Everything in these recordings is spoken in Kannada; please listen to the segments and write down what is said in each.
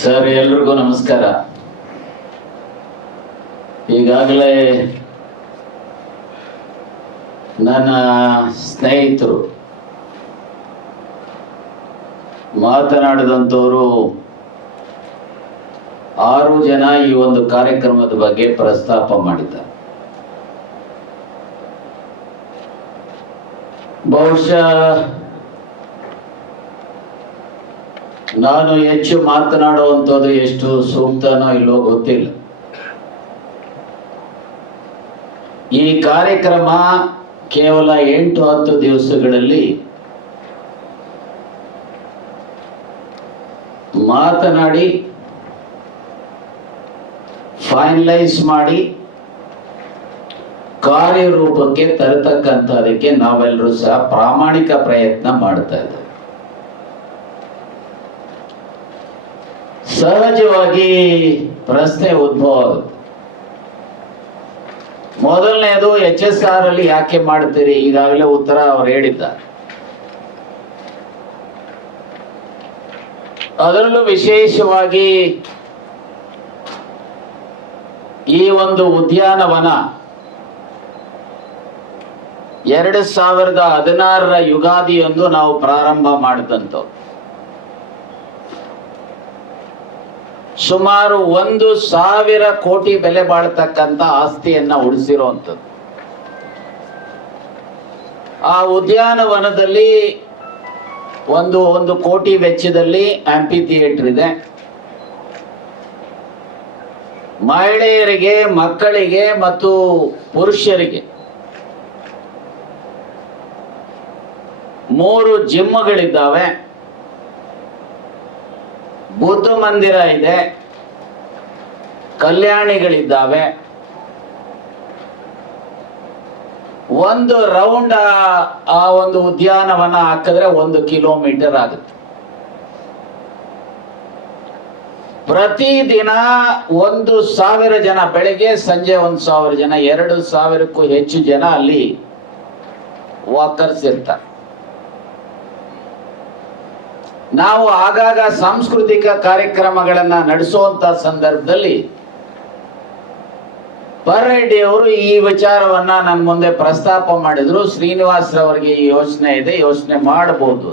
ಸರ್ ಎಲ್ರಿಗೂ ನಮಸ್ಕಾರ. ಈಗಾಗಲೇ ನನ್ನ ಸ್ನೇಹಿತರು ಮಾತನಾಡಿದಂಥವರು ಆರು ಜನ ಈ ಒಂದು ಕಾರ್ಯಕ್ರಮದ ಬಗ್ಗೆ ಪ್ರಸ್ತಾಪ ಮಾಡಿದ್ದಾರೆ. ಬಹುಶಃ ನಾನು ಹೆಚ್ಚು ಮಾತನಾಡುವಂಥದ್ದು ಎಷ್ಟು ಸೂಕ್ತನೋ ಇಲ್ಲೋ ಗೊತ್ತಿಲ್ಲ. ಈ ಕಾರ್ಯಕ್ರಮ ಕೇವಲ ಎಂಟು ಹತ್ತು ದಿವಸಗಳಲ್ಲಿ ಮಾತನಾಡಿ ಫೈನಲೈಸ್ ಮಾಡಿ, ಕಾರ್ಯರೂಪಕ್ಕೆ ತರತಕ್ಕಂಥದಕ್ಕೆ ನಾವೆಲ್ಲರೂ ಸಹ ಪ್ರಾಮಾಣಿಕ ಪ್ರಯತ್ನ ಮಾಡ್ತಾ ಇದ್ದೇವೆ. ಸಹಜವಾಗಿ ಪ್ರಶ್ನೆ ಉದ್ಭವ ಮೊದಲನೇದು ಎಚ್ ಎಸ್ ಆರ್ ಅಲ್ಲಿ ಯಾಕೆ ಮಾಡ್ತೀರಿ? ಈಗಾಗಲೇ ಉತ್ತರ ಅವ್ರು ಹೇಳಿದ್ದ ಅದರಲ್ಲೂ ವಿಶೇಷವಾಗಿ ಈ ಒಂದು ಉದ್ಯಾನವನ ಎರಡು ಸಾವಿರದ ಹದಿನಾರರ ಯುಗಾದಿಯೊಂದು ನಾವು ಪ್ರಾರಂಭ ಮಾಡಿದಂಥವು ಸುಮಾರು ಒಂದು ಸಾವಿರ ಕೋಟಿ ಬೆಲೆ ಬಾಳ್ತಕ್ಕಂಥ ಆಸ್ತಿಯನ್ನ ಉಳಿಸಿರುವಂಥದ್ದು ಆ ಉದ್ಯಾನವನದಲ್ಲಿ ಒಂದು ಒಂದು ಕೋಟಿ ವೆಚ್ಚದಲ್ಲಿ ಆಂಪಿ ಥಿಯೇಟರ್ ಇದೆ. ಮಹಿಳೆಯರಿಗೆ, ಮಕ್ಕಳಿಗೆ ಮತ್ತು ಪುರುಷರಿಗೆ ಮೂರು ಜಿಮ್ಗಳಿದ್ದಾವೆ ಬುದ್ಧ ಮಂದಿರ ಇದೆ. ಕಲ್ಯಾಣಿಗಳಿದ್ದಾವೆ. ಒಂದು ರೌಂಡ್ ಆ- ಆ ಒಂದು ಉದ್ಯಾನವನ ಹಾಕಿದ್ರೆ ಒಂದು ಕಿಲೋಮೀಟರ್ ಆಗುತ್ತೆ. ಪ್ರತಿದಿನ ಒಂದು ಸಾವಿರ ಜನ, ಬೆಳಗ್ಗೆ ಸಂಜೆ ಒಂದು ಸಾವಿರ ಜನ, ಎರಡು ಸಾವಿರಕ್ಕೂ ಹೆಚ್ಚು ಜನ ಅಲ್ಲಿ ವಾಕರ್ಸ್ ಇರ್ತಾರೆ. ನಾವು ಆಗಾಗ ಸಾಂಸ್ಕೃತಿಕ ಕಾರ್ಯಕ್ರಮಗಳನ್ನ ನಡೆಸುವಂತ ಸಂದರ್ಭದಲ್ಲಿ ಪರ್ರೆಡ್ಡಿ ಅವರು ಈ ವಿಚಾರವನ್ನ ನನ್ನ ಮುಂದೆ ಪ್ರಸ್ತಾಪ ಮಾಡಿದ್ರು. ಶ್ರೀನಿವಾಸ್ ರವರಿಗೆ ಈ ಯೋಚನೆ ಇದೆ, ಯೋಚನೆ ಮಾಡಬಹುದು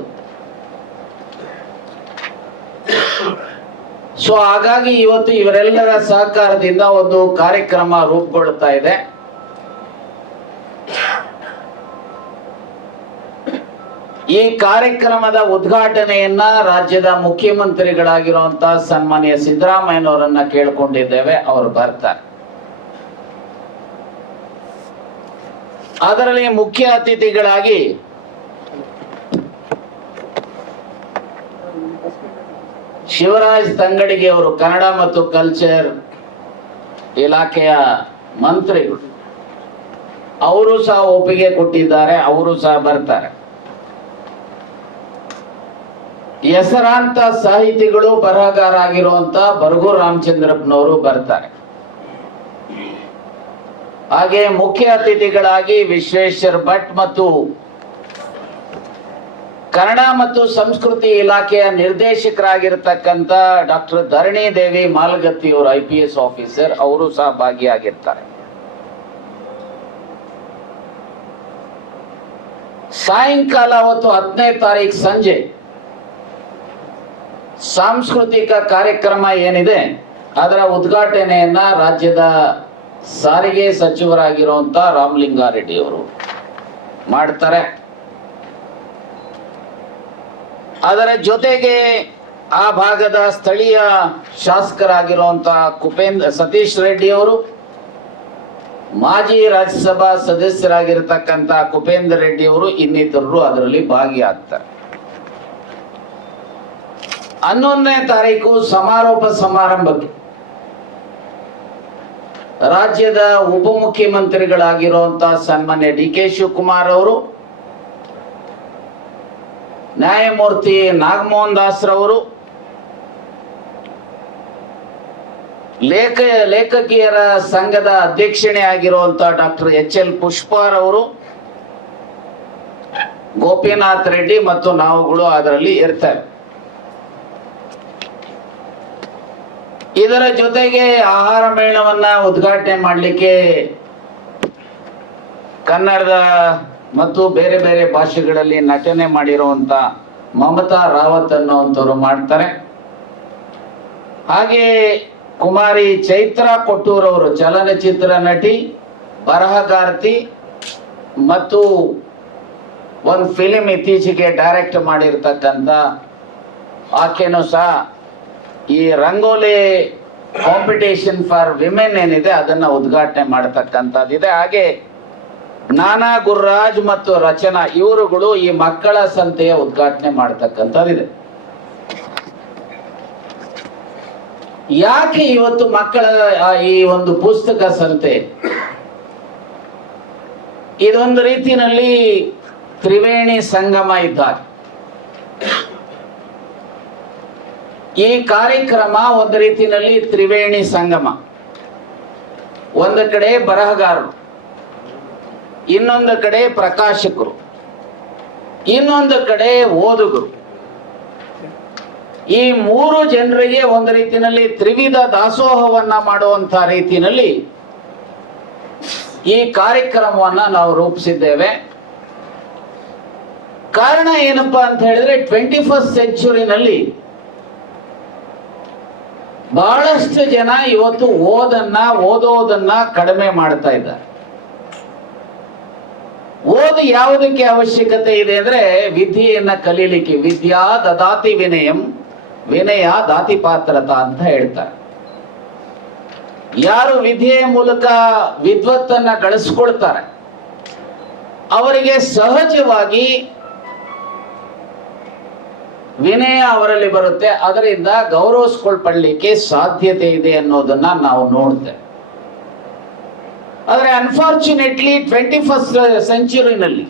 ಸೊ ಹಾಗಾಗಿ ಇವತ್ತು ಇವರೆಲ್ಲರ ಸಹಕಾರದಿಂದ ಒಂದು ಕಾರ್ಯಕ್ರಮ ರೂಪುಗೊಳ್ತಾ ಇದೆ. ಈ ಕಾರ್ಯಕ್ರಮದ ಉದ್ಘಾಟನೆಯನ್ನ ರಾಜ್ಯದ ಮುಖ್ಯಮಂತ್ರಿಗಳಾಗಿರುವಂತಹ ಸನ್ಮಾನ್ಯ ಸಿದ್ದರಾಮಯ್ಯನವರನ್ನ ಕೇಳ್ಕೊಂಡಿದ್ದೇವೆ. ಅವರು ಬರ್ತಾರೆ. ಅದರಲ್ಲಿ ಮುಖ್ಯ ಅತಿಥಿಗಳಾಗಿ ಶಿವರಾಜ್ ತಂಗಡಿಗೆ ಅವರು, ಕನ್ನಡ ಮತ್ತು ಕಲ್ಚರ್ ಇಲಾಖೆಯ ಮಂತ್ರಿಗಳು. ಅವರು ಸಹ ಒಪ್ಪಿಗೆ ಕೊಟ್ಟಿದ್ದಾರೆ, ಅವರು ಸಹ ಬರ್ತಾರೆ. ಹೆಸರಾಂತ ಸಾಹಿತಿಗಳು ಬರಹಗಾರ ಆಗಿರುವಂತ ಬರಗು ರಾಮಚಂದ್ರಪ್ಪನವರು ಬರ್ತಾರೆ. ಹಾಗೆ ಮುಖ್ಯ ಅತಿಥಿಗಳಾಗಿ ವಿಶ್ವೇಶ್ವರ್ ಭಟ್ ಮತ್ತು ಕನ್ನಡ ಮತ್ತು ಸಂಸ್ಕೃತಿ ಇಲಾಖೆಯ ನಿರ್ದೇಶಕರಾಗಿರ್ತಕ್ಕಂಥ ಡಾಕ್ಟರ್ ಧರಣಿ ದೇವಿ ಮಾಲಗತ್ತಿ ಅವರು ಐ ಪಿ ಎಸ್ ಆಫೀಸರ್, ಅವರು ಸಹ ಭಾಗಿಯಾಗಿರ್ತಾರೆ. ಸಾಯಂಕಾಲ ಅವತ್ತು ಹತ್ತನೇ ತಾರೀಕು ಸಂಜೆ ಸಾಂಸ್ಕೃತಿಕ ಕಾರ್ಯಕ್ರಮ ಏನಿದೆ, ಅದರ ಉದ್ಘಾಟನೆಯನ್ನ ರಾಜ್ಯದ ಸಾರಿಗೆ ಸಚಿವರಾಗಿರುವಂತ ರಾಮಲಿಂಗಾರೆಡ್ಡಿ ಅವರು ಮಾಡ್ತಾರೆ. ಅದರ ಜೊತೆಗೆ ಆ ಭಾಗದ ಸ್ಥಳೀಯ ಶಾಸಕರಾಗಿರುವಂತ ಕುಪೇಂದ್ರ ಸತೀಶ್ ರೆಡ್ಡಿ ಅವರು, ಮಾಜಿ ರಾಜ್ಯಸಭಾ ಸದಸ್ಯರಾಗಿರ್ತಕ್ಕಂತ ಕುಪೇಂದ್ರ ರೆಡ್ಡಿ ಅವರು ಇನ್ನಿತರರು ಅದರಲ್ಲಿ ಭಾಗಿಯಾಗ್ತಾರೆ. ಹನ್ನೊಂದನೇ ತಾರೀಕು ಸಮಾರೋಪ ಸಮಾರಂಭಕ್ಕೆ ರಾಜ್ಯದ ಉಪಮುಖ್ಯಮಂತ್ರಿಗಳಾಗಿರುವಂತಹ ಸನ್ಮಾನ್ಯ ಡಿ ಕೆ ಶಿವಕುಮಾರ್ ಅವರು, ನ್ಯಾಯಮೂರ್ತಿ ನಾಗಮೋಹನ್ ದಾಸ್ ರವರು, ಲೇಖ ಲೇಖಕಿಯರ ಸಂಘದ ಅಧ್ಯಕ್ಷಣೆ ಆಗಿರುವಂತಹ ಡಾಕ್ಟರ್ ಎಚ್ ಎಲ್ ಪುಷ್ಪಾರವರು ಗೋಪಿನಾಥ್ ರೆಡ್ಡಿ ಮತ್ತು ನಾವುಗಳು ಅದರಲ್ಲಿ ಇರ್ತೇವೆ ಇದರ ಜೊತೆಗೆ ಆಹಾರ ಮೇಳವನ್ನ ಉದ್ಘಾಟನೆ ಮಾಡಲಿಕ್ಕೆ ಕನ್ನಡದ ಮತ್ತು ಬೇರೆ ಬೇರೆ ಭಾಷೆಗಳಲ್ಲಿ ನಟನೆ ಮಾಡಿರುವಂತ ಮಮತಾ ರಾವತ್ ಅನ್ನುವಂಥವ್ರು ಮಾಡ್ತಾರೆ. ಹಾಗೆ ಕುಮಾರಿ ಚೈತ್ರ ಕೊಟ್ಟೂರ್ ಅವರು ಚಲನಚಿತ್ರ ನಟಿ ಬರಹಗಾರ್ತಿ ಮತ್ತು ಒಂದು ಫಿಲಿಮ್ ಇತ್ತೀಚೆಗೆ ಡೈರೆಕ್ಟ್ ಮಾಡಿರ್ತಕ್ಕಂಥ ಆಕೆನೂ ಸಹ ಈ ರಂಗೋಲಿ ಕಾಂಪಿಟೇಷನ್ ಫಾರ್ ವಿಮೆನ್ ಏನಿದೆ, ಅದನ್ನ ಉದ್ಘಾಟನೆ ಮಾಡತಕ್ಕಂಥದ್ದಿದೆ. ಹಾಗೆ ನಾನಾ ಗುರುರಾಜ್ ಮತ್ತು ರಚನಾ, ಇವರುಗಳು ಈ ಮಕ್ಕಳ ಸಂತೆಯ ಉದ್ಘಾಟನೆ ಮಾಡತಕ್ಕಂಥದ್ದಿದೆ. ಯಾಕೆ ಇವತ್ತು ಮಕ್ಕಳ ಈ ಒಂದು ಪುಸ್ತಕ ಸಂತೆ? ಇದೊಂದು ರೀತಿಯಲ್ಲಿ ತ್ರಿವೇಣಿ ಸಂಗಮ ಇದ್ದಾಗ ಈ ಕಾರ್ಯಕ್ರಮ ಒಂದು ರೀತಿಯಲ್ಲಿ ತ್ರಿವೇಣಿ ಸಂಗಮ. ಒಂದು ಕಡೆ ಬರಹಗಾರರು, ಇನ್ನೊಂದು ಕಡೆ ಪ್ರಕಾಶಕರು, ಇನ್ನೊಂದು ಕಡೆ ಓದುಗರು. ಈ ಮೂರು ಜನರಿಗೆ ಒಂದು ರೀತಿಯಲ್ಲಿ ತ್ರಿವಿಧ ದಾಸೋಹವನ್ನ ಮಾಡುವಂತ ರೀತಿಯಲ್ಲಿ ಈ ಕಾರ್ಯಕ್ರಮವನ್ನ ನಾವು ರೂಪಿಸಿದ್ದೇವೆ. ಕಾರಣ ಏನಪ್ಪಾ ಅಂತ ಹೇಳಿದ್ರೆ ಟ್ವೆಂಟಿ ಫಸ್ಟ್ ಸೆಂಚುರಿನಲ್ಲಿ ಬಹಳಷ್ಟು ಜನ ಇವತ್ತು ಓದನ್ನ, ಓದೋದನ್ನ ಕಡಿಮೆ ಮಾಡ್ತಾ ಇದ್ದಾರೆ. ಓದು ಯಾವುದಕ್ಕೆ ಅವಶ್ಯಕತೆ ಇದೆ ಅಂದ್ರೆ ವಿದ್ಯೆಯನ್ನ ಕಲೀಲಿಕ್ಕೆ. ವಿದ್ಯಾ ದದಾತಿ ವಿನಯಂ, ವಿನಯ ದಾತಿ ಪಾತ್ರತ ಅಂತ ಹೇಳ್ತಾರೆ. ಯಾರು ವಿದ್ಯೆಯ ಮೂಲಕ ವಿದ್ವತ್ತನ್ನ ಗಳಿಸ್ಕೊಳ್ತಾರೆ, ಅವರಿಗೆ ಸಹಜವಾಗಿ ವಿನಯ ಅವರಲ್ಲಿ ಬರುತ್ತೆ, ಅದರಿಂದ ಗೌರವಿಸ್ಕೊಳ್ಪಡ್ಲಿಕ್ಕೆ ಸಾಧ್ಯತೆ ಇದೆ ಅನ್ನೋದನ್ನ ನಾವು ನೋಡ್ತೇವೆ ಆದರೆ ಅನ್ಫಾರ್ಚುನೇಟ್ಲಿ ಟ್ವೆಂಟಿ ಫಸ್ಟ್ ಸೆಂಚುರಿನಲ್ಲಿ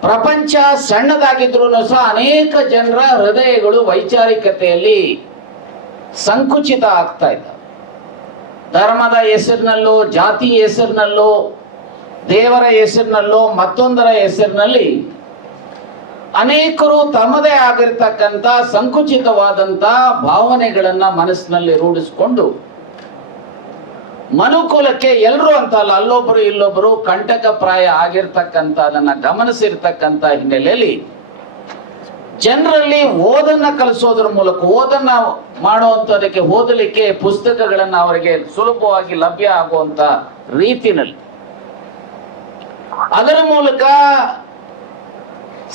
ಪ್ರಪಂಚ ಸಣ್ಣದಾಗಿದ್ರು ಸಹ ಅನೇಕ ಜನರ ಹೃದಯಗಳು ವೈಚಾರಿಕತೆಯಲ್ಲಿ ಸಂಕುಚಿತ ಆಗ್ತಾ ಇದ್ದಾವೆ ಧರ್ಮದ ಹೆಸರಿನಲ್ಲೂ, ಜಾತಿ ಹೆಸರಿನಲ್ಲೂ, ದೇವರ ಹೆಸರಿನಲ್ಲೂ, ಮತ್ತೊಂದರ ಹೆಸರಿನಲ್ಲಿ ಅನೇಕರು ತಮ್ಮದೇ ಆಗಿರ್ತಕ್ಕಂಥ ಸಂಕುಚಿತವಾದಂತ ಭಾವನೆಗಳನ್ನ ಮನಸ್ಸಿನಲ್ಲಿ ರೂಢಿಸಿಕೊಂಡು ಮನುಕುಲಕ್ಕೆ ಎಲ್ಲರೂ ಅಂತ ಅಲ್ಲ ಅಲ್ಲೊಬ್ಬರು ಇಲ್ಲೊಬ್ಬರು ಕಂಟಕ ಪ್ರಾಯ ಆಗಿರ್ತಕ್ಕಂಥ ಅದನ್ನ ಗಮನಿಸಿರ್ತಕ್ಕಂಥ ಹಿನ್ನೆಲೆಯಲ್ಲಿ ಜನರಲ್ಲಿ ಓದನ್ನ ಕಲಿಸೋದ್ರ ಮೂಲಕ, ಓದನ್ನ ಮಾಡುವಂಥದಕ್ಕೆ ಓದಲಿಕ್ಕೆ ಪುಸ್ತಕಗಳನ್ನು ಅವರಿಗೆ ಸುಲಭವಾಗಿ ಲಭ್ಯ ಆಗುವಂತ ರೀತಿನಲ್ಲಿ. ಅದರ ಮೂಲಕ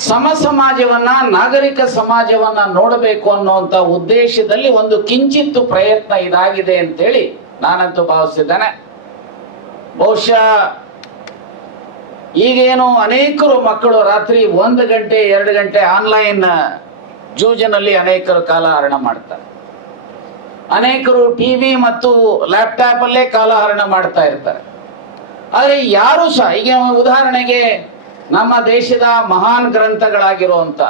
ಸಮ ಸಮಾಜವನ್ನ ನಾಗರಿಕ ಸಮಾಜವನ್ನ ನೋಡಬೇಕು ಅನ್ನುವಂತ ಉದ್ದೇಶದಲ್ಲಿ ಒಂದು ಕಿಂಚಿತ್ತು ಪ್ರಯತ್ನ ಇದಾಗಿದೆ ಅಂತೇಳಿ ನಾನಂತೂ ಭಾವಿಸಿದ್ದೇನೆ. ಬಹುಶಃ ಈಗೇನು ಅನೇಕರು ಮಕ್ಕಳು ರಾತ್ರಿ ಒಂದು ಗಂಟೆ, ಎರಡು ಗಂಟೆ ಆನ್ಲೈನ್ ಜೂಜಿನಲ್ಲಿ ಅನೇಕರು ಕಾಲಹರಣ ಮಾಡ್ತಾರೆ. ಅನೇಕರು ಟಿವಿ ಮತ್ತು ಲ್ಯಾಪ್ಟಾಪ್ ಅಲ್ಲೇ ಕಾಲಹರಣ ಮಾಡ್ತಾ ಇರ್ತಾರೆ. ಆದರೆ ಯಾರು ಸಹ, ಈಗ ಉದಾಹರಣೆಗೆ ನಮ್ಮ ದೇಶದ ಮಹಾನ್ ಗ್ರಂಥಗಳಾಗಿರುವಂತ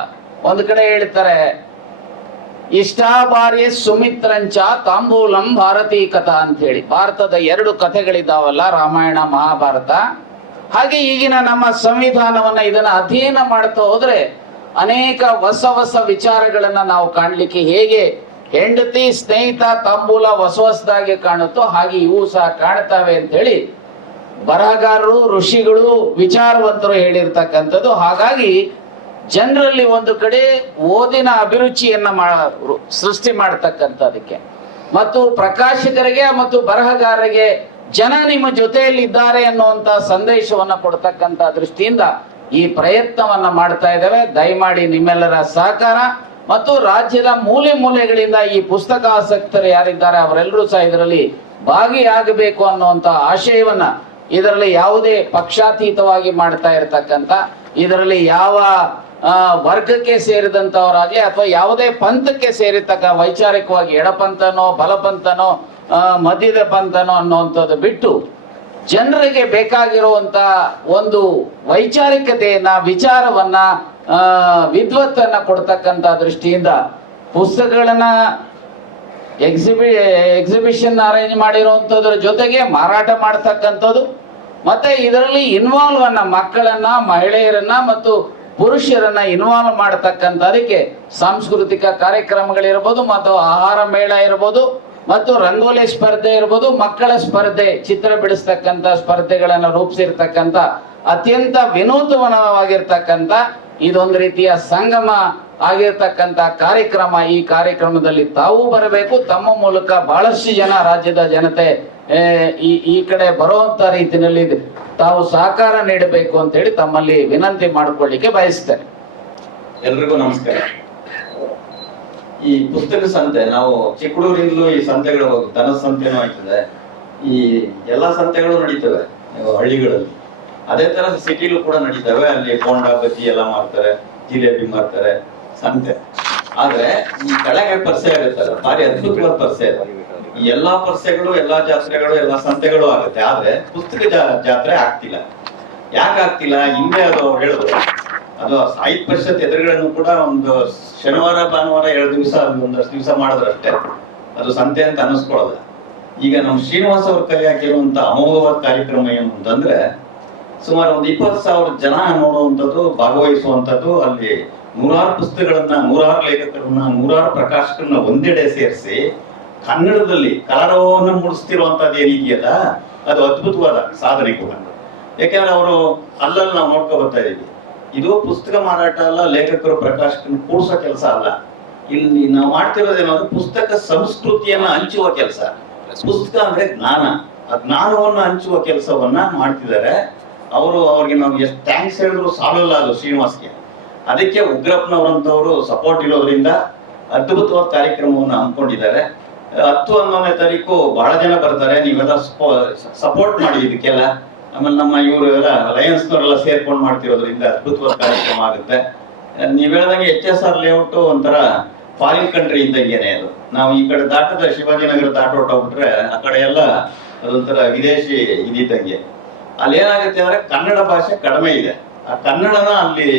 ಒಂದು ಕಡೆ ಹೇಳ್ತಾರೆ ಇಷ್ಟಾಬಾರ್ಯ ಸುಮಿತ್ರಂಚ ತಾಂಬೂಲಂ ಭಾರತೀ ಕಥಾ ಅಂತ ಹೇಳಿ. ಭಾರತದ ಎರಡು ಕಥೆಗಳಿದ್ದಾವಲ್ಲ, ರಾಮಾಯಣ, ಮಹಾಭಾರತ. ಹಾಗೆ ಈಗಿನ ನಮ್ಮ ಸಂವಿಧಾನವನ್ನ ಇದನ್ನ ಅಧ್ಯಯನ ಮಾಡ್ತಾ ಹೋದ್ರೆ ಅನೇಕ ಹೊಸ ಹೊಸ ವಿಚಾರಗಳನ್ನ ನಾವು ಕಾಣ್ಲಿಕ್ಕೆ ಹೇಗೆ? ಹೆಂಡತಿ, ಸ್ನೇಹಿತ, ತಾಂಬೂಲ ಹೊಸ ಹೊಸದಾಗಿ ಕಾಣುತ್ತೋ ಹಾಗೆ ಇವು ಸಹ ಕಾಣ್ತಾವೆ ಅಂತ ಹೇಳಿ ಬರಹಗಾರರು, ಋಷಿಗಳು, ವಿಚಾರವಂತರು ಹೇಳಿರ್ತಕ್ಕಂಥದ್ದು. ಹಾಗಾಗಿ ಜನರಲ್ಲಿ ಒಂದು ಕಡೆ ಓದಿನ ಅಭಿರುಚಿಯನ್ನ ಸೃಷ್ಟಿ ಮಾಡತಕ್ಕಂಥದಕ್ಕೆ. ಮತ್ತು ಪ್ರಕಾಶಕರಿಗೆ ಮತ್ತು ಬರಹಗಾರರಿಗೆ ಜನ ನಿಮ್ಮ ಜೊತೆಯಲ್ಲಿ ಇದ್ದಾರೆ ಅನ್ನುವಂತ ಸಂದೇಶವನ್ನ ಕೊಡ್ತಕ್ಕಂಥ ದೃಷ್ಟಿಯಿಂದ ಈ ಪ್ರಯತ್ನವನ್ನ ಮಾಡ್ತಾ ಇದ್ದೇವೆ. ದಯಮಾಡಿ ನಿಮ್ಮೆಲ್ಲರ ಸಹಕಾರ ಮತ್ತು ರಾಜ್ಯದ ಮೂಲೆ ಮೂಲೆಗಳಿಂದ ಈ ಪುಸ್ತಕ ಆಸಕ್ತರು ಯಾರಿದ್ದಾರೆ ಅವರೆಲ್ಲರೂ ಸಹ ಇದರಲ್ಲಿ ಭಾಗಿಯಾಗಬೇಕು ಅನ್ನುವಂತ ಆಶಯವನ್ನ ಇದರಲ್ಲಿ ಯಾವುದೇ ಪಕ್ಷಾತೀತವಾಗಿ ಮಾಡ್ತಾ ಇರತಕ್ಕಂತ ಇದರಲ್ಲಿ ಯಾವ ವರ್ಗಕ್ಕೆ ಸೇರಿದಂತವರಾಗಿ ಅಥವಾ ಯಾವುದೇ ಪಂಥಕ್ಕೆ ಸೇರಿರ್ತಕ್ಕ ವೈಚಾರಿಕವಾಗಿ ಎಡಪಂಥನೋ, ಬಲಪಂಥನೋ ಮಧ್ಯದ ಪಂಥನೋ ಅನ್ನುವಂಥದ್ದು ಬಿಟ್ಟು ಜನರಿಗೆ ಬೇಕಾಗಿರುವಂತ ಒಂದು ವೈಚಾರಿಕತೆಯನ್ನ, ವಿಚಾರವನ್ನ ವಿದ್ವತ್ತನ್ನ ಕೊಡ್ತಕ್ಕಂತ ದೃಷ್ಟಿಯಿಂದ ಪುಸ್ತಕಗಳನ್ನ ಎಕ್ಸಿಬಿ ಎಕ್ಸಿಬಿಷನ್ ಅರೇಂಜ್ ಮಾಡಿರುವಂತದ್ರ ಜೊತೆಗೆ ಮಾರಾಟ ಮಾಡ್ತಕ್ಕಂಥದ್ದು. ಮತ್ತೆ ಇದರಲ್ಲಿ ಇನ್ವಾಲ್ವ್ ಅನ್ನ ಮಕ್ಕಳನ್ನ, ಮಹಿಳೆಯರನ್ನ ಮತ್ತು ಪುರುಷರನ್ನ ಇನ್ವಾಲ್ವ್ ಮಾಡತಕ್ಕಂತ ಅದಕ್ಕೆ ಸಾಂಸ್ಕೃತಿಕ ಕಾರ್ಯಕ್ರಮಗಳಿರ್ಬೋದು ಮತ್ತು ಆಹಾರ ಮೇಳ ಇರ್ಬೋದು ಮತ್ತು ರಂಗೋಲಿ ಸ್ಪರ್ಧೆ ಇರ್ಬೋದು, ಮಕ್ಕಳ ಸ್ಪರ್ಧೆ, ಚಿತ್ರ ಬಿಡಿಸ್ತಕ್ಕಂಥ ಸ್ಪರ್ಧೆಗಳನ್ನು ರೂಪಿಸಿರ್ತಕ್ಕಂಥ ಅತ್ಯಂತ ವಿನೂತನವಾಗಿರ್ತಕ್ಕಂಥ ಇದೊಂದು ರೀತಿಯ ಸಂಗಮ ಆಗಿರ್ತಕ್ಕಂಥ ಕಾರ್ಯಕ್ರಮ ಈ ಕಾರ್ಯಕ್ರಮದಲ್ಲಿ ತಾವು ಬರಬೇಕು. ತಮ್ಮ ಮೂಲಕ ಬಹಳಷ್ಟು ಜನ ರಾಜ್ಯದ ಜನತೆ ಈ ಈ ಕಡೆ ಬರುವಂತ ರೀತಿಯಲ್ಲಿ ತಾವು ಸಹಕಾರ ನೀಡಬೇಕು ಅಂತ ಹೇಳಿ ತಮ್ಮಲ್ಲಿ ವಿನಂತಿ ಮಾಡಿಕೊಳ್ಳಿಕ್ಕೆ ಬಯಸ್ತೇನೆ. ಎಲ್ರಿಗೂ ನಮಸ್ಕಾರ. ಈ ಪುಸ್ತಕ ಸಂತೆ, ನಾವು ಚಿಕ್ಕಡೂರಿಂದಲೂ ಈ ಸಂತೆಗಳು ಹೋಗಿ, ದನದ ಸಂತೆನೂ ಆಯ್ತದೆ ಈ ಎಲ್ಲಾ ಸಂತೆಗಳು ನಡೀತವೆ ಹಳ್ಳಿಗಳಲ್ಲಿ. ಅದೇ ತರ ಸಿಟಿಲೂ ಕೂಡ ನಡೀತವೆ, ಅಲ್ಲಿ ಬೋಂಡಾ ಬಜ್ಜಿ ಎಲ್ಲ ಮಾಡ್ತಾರೆ ಜಿಲೇಬಿ ಮಾರ್ತಾರೆ. ಸಂತೆ ಆದ್ರೆ ಈ ಕೆಳಗೆ ಪರ್ಸೆ ಇರುತ್ತಲ್ಲ ಭಾರಿ ಅದ್ಭುತವಾದ ಪರ್ಸೆ ಇದೆ ಎಲ್ಲಾ ಪರಿಸೆಗಳು, ಎಲ್ಲಾ ಜಾತ್ರೆಗಳು, ಎಲ್ಲಾ ಸಂತೆಗಳು ಆಗುತ್ತೆ. ಆದ್ರೆ ಪುಸ್ತಕ ಜಾತ್ರೆ ಆಗ್ತಿಲ್ಲ. ಯಾಕಾಗ್ತಿಲ್ಲ ಹಿಂದೆ ಅದು ಹೇಳಿದ್ರು. ಅದು ಸಾಹಿತ್ಯ ಪರಿಷತ್ ಎದುರುಗಳನ್ನು ಕೂಡ ಒಂದು ಶನಿವಾರ, ಭಾನುವಾರ ಎರಡು ದಿವಸ, ಒಂದಷ್ಟು ದಿವಸ ಮಾಡಿದ್ರಷ್ಟೇ ಅದು ಸಂತೆ ಅಂತ ಅನಿಸ್ಕೊಳ್ಳೋದು ಈಗ ನಮ್ಮ ಶ್ರೀನಿವಾಸ ಅವ್ರ ಕೈ ಹಾಕಿರುವಂತ ಅಮೋಘವಾದ ಕಾರ್ಯಕ್ರಮ ಏನು ಅಂತಂದ್ರೆ, ಸುಮಾರು ಒಂದು ಇಪ್ಪತ್ತು ಸಾವಿರ ಜನ ನೋಡುವಂಥದ್ದು, ಭಾಗವಹಿಸುವಂಥದ್ದು ಅಲ್ಲಿ ನೂರಾರು ಪುಸ್ತಕಗಳನ್ನ, ನೂರಾರು ಲೇಖಕರನ್ನ, ನೂರಾರು ಪ್ರಕಾಶಕರನ್ನ ಒಂದೆಡೆ ಸೇರಿಸಿ ಕನ್ನಡದಲ್ಲಿ ಕಲರವನ್ನ ಮೂಡಿಸ್ತಿರುವಂತದ್ದು ಏನಿದೆಯಲ್ಲ ಅದು ಅದ್ಭುತವಾದ ಸಾಧನೆ ಕೂಡ. ಯಾಕೆಂದ್ರೆ ಅವರು ಅಲ್ಲಲ್ಲಿ ನಾವು ನೋಡ್ಕೊ ಬರ್ತಾ ಇದೀವಿ. ಇದು ಪುಸ್ತಕ ಮಾರಾಟ ಅಲ್ಲ, ಲೇಖಕರು, ಪ್ರಕಾಶಕರನ್ನ ಕೂಡಿಸೋ ಕೆಲಸ ಅಲ್ಲ. ಇಲ್ಲಿ ನಾವು ಮಾಡ್ತಿರೋದೇನಂದ್ರೆ ಪುಸ್ತಕ ಸಂಸ್ಕೃತಿಯನ್ನ ಹಂಚುವ ಕೆಲಸ. ಪುಸ್ತಕ ಅಂದ್ರೆ ಜ್ಞಾನ. ಆ ಜ್ಞಾನವನ್ನು ಹಂಚುವ ಕೆಲಸವನ್ನ ಮಾಡ್ತಿದ್ದಾರೆ. ಅವರು ಅವ್ರಿಗೆ ನಾವು ಎಷ್ಟು ಥ್ಯಾಂಕ್ಸ್ ಹೇಳಿದ್ರು ಸಾಲಲ್ಲ ಅದು ಶ್ರೀನಿವಾಸ್ಗೆ. ಅದಕ್ಕೆ ಉಗ್ರಪ್ಪನವರಂತವರು ಸಪೋರ್ಟ್ ಇರೋದ್ರಿಂದ ಅದ್ಭುತವಾದ ಕಾರ್ಯಕ್ರಮವನ್ನು ಹಮ್ಮಿಕೊಂಡಿದ್ದಾರೆ. ಹತ್ತು ಹನ್ನೊಂದನೇ ತಾರೀಕು ಬಹಳ ಜನ ಬರ್ತಾರೆ, ನೀವೆಲ್ಲ ಸಪೋರ್ಟ್ ಮಾಡಿ ಇದಕ್ಕೆಲ್ಲ. ಆಮೇಲೆ ನಮ್ಮ ಇವರು ಎಲ್ಲ ಲಯನ್ಸ್ನವರೆಲ್ಲ ಸೇರ್ಕೊಂಡು ಮಾಡ್ತಿರೋದ್ರಿಂದ ಅದ್ಭುತವಾದ ಕಾರ್ಯಕ್ರಮ ಆಗುತ್ತೆ. ನೀವ್ ಹೇಳ್ದಂಗೆ ಎಚ್ ಎಸ್ ಆರ್ ಲೇಔಟ್ ಒಂಥರ ಫಾರಿನ್ ಕಂಟ್ರಿ ಇದ್ದಂಗೆನೆ ಅದು. ನಾವು ಈ ಕಡೆ ದಾಟದ ಶಿವಾಜಿನಗರ ದಾಟೋಟೋಗ್ಬಿಟ್ರೆ ಆ ಕಡೆ ಎಲ್ಲ ಅದೊಂಥರ ವಿದೇಶಿ ಇದ್ದಂಗೆ ಅಲ್ಲಿ ಏನಾಗುತ್ತೆ ಅಂದ್ರೆ ಕನ್ನಡ ಭಾಷೆ ಕಡಿಮೆ ಇದೆ. ಆ ಕನ್ನಡನ ಅಲ್ಲಿ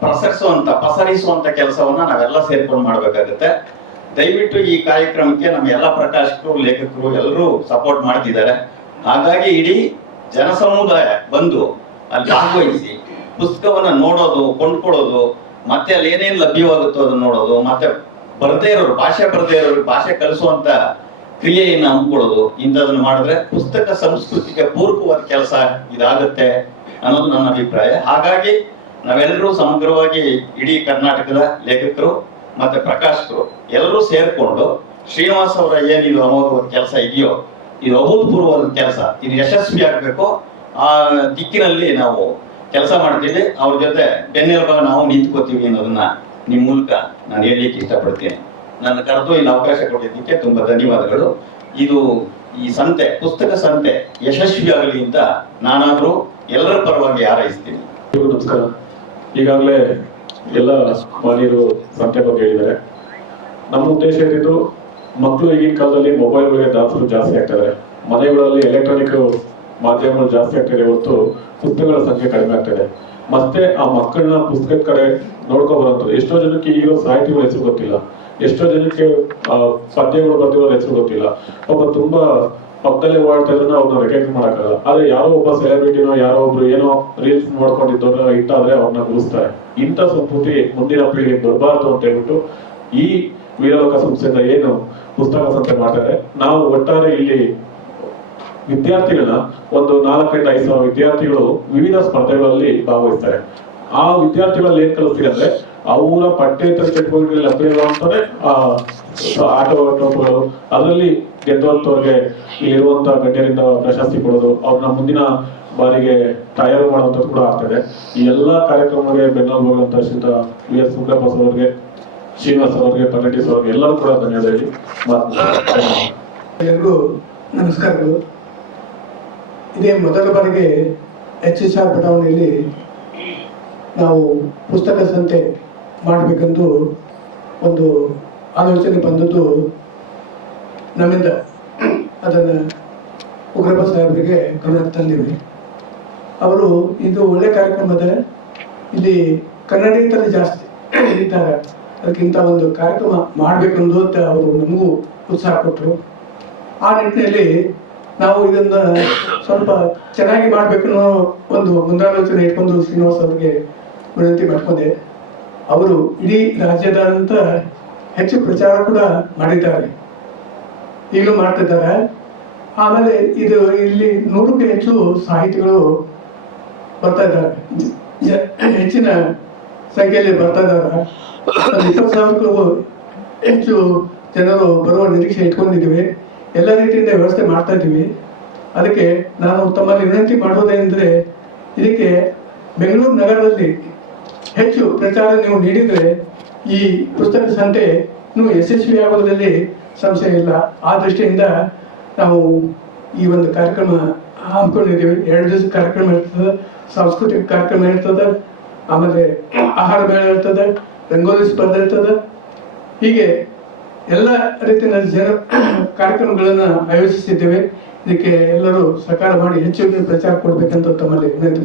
ಪ್ರಸರಿಸುವಂತ ಪಸರಿಸುವಂತ ಕೆಲಸವನ್ನ ನಾವೆಲ್ಲ ಸೇರ್ಕೊಂಡು ಮಾಡಬೇಕಾಗುತ್ತೆ. ದಯವಿಟ್ಟು ಈ ಕಾರ್ಯಕ್ರಮಕ್ಕೆ ನಮ್ಮ ಎಲ್ಲ ಪ್ರಕಾಶಕರು, ಲೇಖಕರು ಎಲ್ಲರೂ ಸಪೋರ್ಟ್ ಮಾಡ್ತಿದ್ದಾರೆ. ಹಾಗಾಗಿ ಇಡೀ ಜನಸಮುದಾಯ ಬಂದು ಅಲ್ಲಿ ಭಾಗವಹಿಸಿ ಪುಸ್ತಕವನ್ನ ನೋಡೋದು, ಕೊಂಡ್ಕೊಳ್ಳೋದು, ಮತ್ತೆ ಅಲ್ಲಿ ಏನೇನು ಲಭ್ಯವಾಗುತ್ತೋ ಅದನ್ನ ನೋಡೋದು, ಮತ್ತೆ ಬರದೇ ಇರೋರು, ಭಾಷೆ ಬರದೇ ಇರೋರು, ಭಾಷೆ ಕಲಿಸುವಂತ ಕ್ರಿಯೆಯನ್ನ ಹಮ್ಮಿಕೊಳ್ಳೋದು, ಇಂಥದನ್ನ ಮಾಡಿದ್ರೆ ಪುಸ್ತಕ ಸಂಸ್ಕೃತಿಗೆ ಪೂರಕವಾದ ಕೆಲಸ ಇದಾಗುತ್ತೆ ಅನ್ನೋದು ನನ್ನ ಅಭಿಪ್ರಾಯ. ಹಾಗಾಗಿ ನಾವೆಲ್ಲರೂ ಸಮಗ್ರವಾಗಿ ಇಡೀ ಕರ್ನಾಟಕದ ಲೇಖಕರು ಮತ್ತೆ ಪ್ರಕಾಶಕರು ಎಲ್ಲರೂ ಸೇರ್ಕೊಂಡು ಶ್ರೀನಿವಾಸ್ ಅವರ ಏನಿದು ಅಮೋಘ ಕೆಲಸ ಇದೆಯೋ, ಇದು ಅಭೂತಪೂರ್ವವಾದ ಕೆಲಸ, ಇದು ಯಶಸ್ವಿ ಆಗಬೇಕು. ಆ ದಿಕ್ಕಿನಲ್ಲಿ ನಾವು ಕೆಲಸ ಮಾಡ್ತೀವಿ. ಅವ್ರ ಜೊತೆ ಬೆನ್ನೆಲುಬ ನಾವು ನಿಂತ್ಕೋತೀವಿ ಅನ್ನೋದನ್ನ ನಿಮ್ಮ ಮೂಲಕ ನಾನು ಹೇಳಲಿಕ್ಕೆ ಇಷ್ಟಪಡ್ತೀನಿ. ನನ್ನ ಕರೆದು ಇಲ್ಲಿ ಅವಕಾಶ ಕೊಟ್ಟಿದ್ದಕ್ಕೆ ತುಂಬಾ ಧನ್ಯವಾದಗಳು. ಇದು ಈ ಸಂತೆ, ಪುಸ್ತಕ ಸಂತೆ ಯಶಸ್ವಿ ಆಗಲಿ ಅಂತ ನಾನಾದರೂ ಎಲ್ಲರ ಪರವಾಗಿ ಹಾರೈಸ್ತೀನಿ. ನಮಸ್ಕಾರ. ಈಗಾಗಲೇ ಎಲ್ಲ ಮಾನ್ಯರು ಸಂಖ್ಯೆ ಬಗ್ಗೆ ಹೇಳಿದ್ದಾರೆ ನಮ್ಮ ಉದ್ದೇಶ ಏನಿದ್ದು ಮಕ್ಕಳು ಈಗಿನ ಕಾಲದಲ್ಲಿ ಮೊಬೈಲ್ಗಳಿಗೆ ದಾಸರು ಜಾಸ್ತಿ ಆಗ್ತಾರೆ. ಮನೆಗಳಲ್ಲಿ ಎಲೆಕ್ಟ್ರಾನಿಕ್ ಮಾಧ್ಯಮಗಳು ಜಾಸ್ತಿ ಆಗ್ತಿದೆ ಹೊರತು ಪುಸ್ತಕಗಳ ಸಂಖ್ಯೆ ಕಡಿಮೆ ಆಗ್ತದೆ. ಮತ್ತೆ ಆ ಮಕ್ಕಳನ್ನ ಪುಸ್ತಕದ ಕಡೆ ನೋಡ್ಕೊ ಬರೋಂಥದ್ದು. ಎಷ್ಟೋ ಜನಕ್ಕೆ ಈಗಿರೋ ಸಾಹಿತಿಗಳ ಹೆಸರು ಗೊತ್ತಿಲ್ಲ. ಎಷ್ಟೋ ಜನಕ್ಕೆ ಪದ್ಯಗಳು ಬರ್ತಿರೋ ಹೆಸರು ಗೊತ್ತಿಲ್ಲ. ಒಬ್ಬ ತುಂಬಾ ಪಕ್ಕದಲ್ಲೇ ಓಡಾಡ್ತಾ ಇದ್ರೆ ಅವ್ರನ್ನ ರೆಕಗ್ನೈಸ್ ಮಾಡಕ್ಕಾಗಲ್ಲ. ಆದ್ರೆ ಯಾರೋ ಒಬ್ಬ ಸೆಲೆಬ್ರಿಟಿನೋ ಯಾರೋ ಒಬ್ರು ಏನೋ ರೀಲ್ಸ್ ನೋಡ್ಕೊಂಡಿದ್ದವ್ರ ಇಟ್ಟಾದ್ರೆ ಅವ್ರನ್ನ ಗುರುಸ್ತಾರೆ ಇಂಥ ಸಂಸ್ಕೃತಿ ಮುಂದಿನ ಪೀಳಿಗೆ ಬರಬಾರದು ಅಂತ ಹೇಳ್ಬಿಟ್ಟು ಈ ವೀರಲೋಕ ಸಂಸ್ಥೆಯಿಂದ ಏನು ಪುಸ್ತಕ ಸಂತೆ ಮಾಡ್ತಾರೆ. ನಾವು ಒಟ್ಟಾರೆ ಇಲ್ಲಿ ವಿದ್ಯಾರ್ಥಿಗಳನ್ನ ಒಂದು ನಾಲ್ಕರಿಂದ ಐದು ಸಾವಿರ ವಿದ್ಯಾರ್ಥಿಗಳು ವಿವಿಧ ಸ್ಪರ್ಧೆಗಳಲ್ಲಿ ಭಾಗವಹಿಸ್ತಾರೆ. ಆ ವಿದ್ಯಾರ್ಥಿಗಳಲ್ಲಿ ಏನ್ ಕಲಿಸ್ತೀವಿ ಅಂದ್ರೆ ಅವರ ಪಠ್ಯೇತರ ಚಟುವಟಿಕೆಗಳಲ್ಲಿ ಲಭ್ಯವಿರುವಂತಾನೆ ಆ ಆಟೋಟೋಪಗಳು ಅದರಲ್ಲಿ ಗೆದ್ದವಂತವ್ರಿಗೆ ಇಲ್ಲಿರುವಂತ ಗಣ್ಯರಿಂದ ಪ್ರಶಸ್ತಿ ಕೊಡೋದು, ಅವ್ರನ್ನ ಮುಂದಿನ ಬಾರಿಗೆ ತಯಾರು ಮಾಡುವಂಥದ್ದು ಕೂಡ ಆಗ್ತದೆ. ಈ ಎಲ್ಲಾ ಕಾರ್ಯಕ್ರಮಗಳಿಗೆ ಬೆನ್ನೆಲುಬಾಗುವಂತ ಶ್ರೀತ ವಿ ಎಸ್ ಉಗ್ರಪ್ಪ ಅವರಿಗೆ ಶ್ರೀನಿವಾಸ್ ಅವರಿಗೆ ಪನ್ನಟೀಸ್ ಅವರಿಗೆ ಎಲ್ಲರೂ ಕೂಡ ಧನ್ಯವಾದ ಹೇಳಿ ನಮಸ್ಕಾರಗಳು. ಇದೇ ಮೊದಲ ಬಾರಿಗೆ ಎಚ್ ಎಸ್ ಆರ್ ಬಡಾವಣೆಯಲ್ಲಿ ನಾವು ಪುಸ್ತಕ ಸಂತೆ ಮಾಡಬೇಕೆಂದು ಒಂದು ಆಲೋಚನೆ ಬಂದದ್ದು ನಮ್ಮಿಂದ. ಅದನ್ನು ಉಗ್ರಪ್ಪ ಸಾಹೇಬರಿಗೆ ಗಮನಕ್ಕೆ ತಂದಿವೆ ಅವರು ಇದು ಒಳ್ಳೆ ಕಾರ್ಯಕ್ರಮದ ಇಲ್ಲಿ ಕನ್ನಡಿಗರಲ್ಲಿ ಜಾಸ್ತಿ ಇದ್ದಾರೆ. ಅದಕ್ಕಿಂತ ಒಂದು ಕಾರ್ಯಕ್ರಮ ಮಾಡಬೇಕೆಂದು ಅಂತ ಅವರು ನಮಗೂ ಉತ್ಸಾಹ ಕೊಟ್ಟರು. ಆ ನಿಟ್ಟಿನಲ್ಲಿ ನಾವು ಇದನ್ನ ಸ್ವಲ್ಪ ಚೆನ್ನಾಗಿ ಮಾಡಬೇಕು ಒಂದು ಮುಂದಾಲೋಚನೆ ಇಟ್ಕೊಂಡು ಶ್ರೀನಿವಾಸ್ ಅವರಿಗೆ ವಿನಂತಿ ಮಾಡ್ಕೊಂಡೆ. ಅವರು ಇಡೀ ರಾಜ್ಯದಾದ್ಯಂತ ಹೆಚ್ಚು ಪ್ರಚಾರ ಕೂಡ ಮಾಡಿದ್ದಾರೆ. ಈಗಲೂ ಮಾಡ್ತಿದ್ದಾರೆ. ಆಮೇಲೆ ಇದು ಇಲ್ಲಿ ನೂರಕ್ಕೂ ಹೆಚ್ಚು ಸಾಹಿತಿಗಳು ಬರ್ತಾ ಇದ್ದಾರೆ. ಹೆಚ್ಚಿನ ಸಂಖ್ಯೆಯಲ್ಲಿ ಬರ್ತಾ ಇದ್ದಾರೆ. ಇಪ್ಪತ್ತು ಸಾವಿರಕ್ಕೂ ಹೆಚ್ಚು ಜನರು ಬರುವ ನಿರೀಕ್ಷೆ ಇಟ್ಕೊಂಡಿದ್ದೀವಿ. ಎಲ್ಲ ರೀತಿಯಿಂದ ವ್ಯವಸ್ಥೆ ಮಾಡ್ತಾ ಇದ್ದೀವಿ. ಅದಕ್ಕೆ ನಾನು ತಮ್ಮಲ್ಲಿ ವಿನಂತಿ ಮಾಡುವುದೇನೆಂದರೆ ಇದಕ್ಕೆ ಬೆಂಗಳೂರು ನಗರದಲ್ಲಿ ಹೆಚ್ಚು ಪ್ರಚಾರ ನೀವು ನೀಡಿದರೆ ಈ ಪುಸ್ತಕ ಸಂತೆ ಯಶಸ್ವಿ ಆಗೋದ್ರಲ್ಲಿ ಸಂಶಯ ಇಲ್ಲ. ಆ ದೃಷ್ಟಿಯಿಂದ ನಾವು ಈ ಒಂದು ಕಾರ್ಯಕ್ರಮ ಹಮ್ಮಿಕೊಂಡಿದ್ದೀವಿ. ಎರಡು ದಿವಸ ಕಾರ್ಯಕ್ರಮ ಇರ್ತದೆ, ಸಾಂಸ್ಕೃತಿಕ ಕಾರ್ಯಕ್ರಮ ಇರ್ತದೆ, ಆಮೇಲೆ ಆಹಾರ ಮೇಳ ಇರ್ತದೆ, ರಂಗೋಲಿ ಸ್ಪರ್ಧೆ ಇರ್ತದೆ. ಹೀಗೆ ಎಲ್ಲ ರೀತಿಯ ಜನ ಕಾರ್ಯಕ್ರಮಗಳನ್ನು ಆಯೋಜಿಸಿದ್ದೇವೆ. ಇದಕ್ಕೆ ಎಲ್ಲರೂ ಸಹಕಾರ ಮಾಡಿ ಹೆಚ್ಚು ಪ್ರಚಾರ ಕೊಡಬೇಕಂತ ತಮ್ಮಲ್ಲಿ ವಿನಂತಿ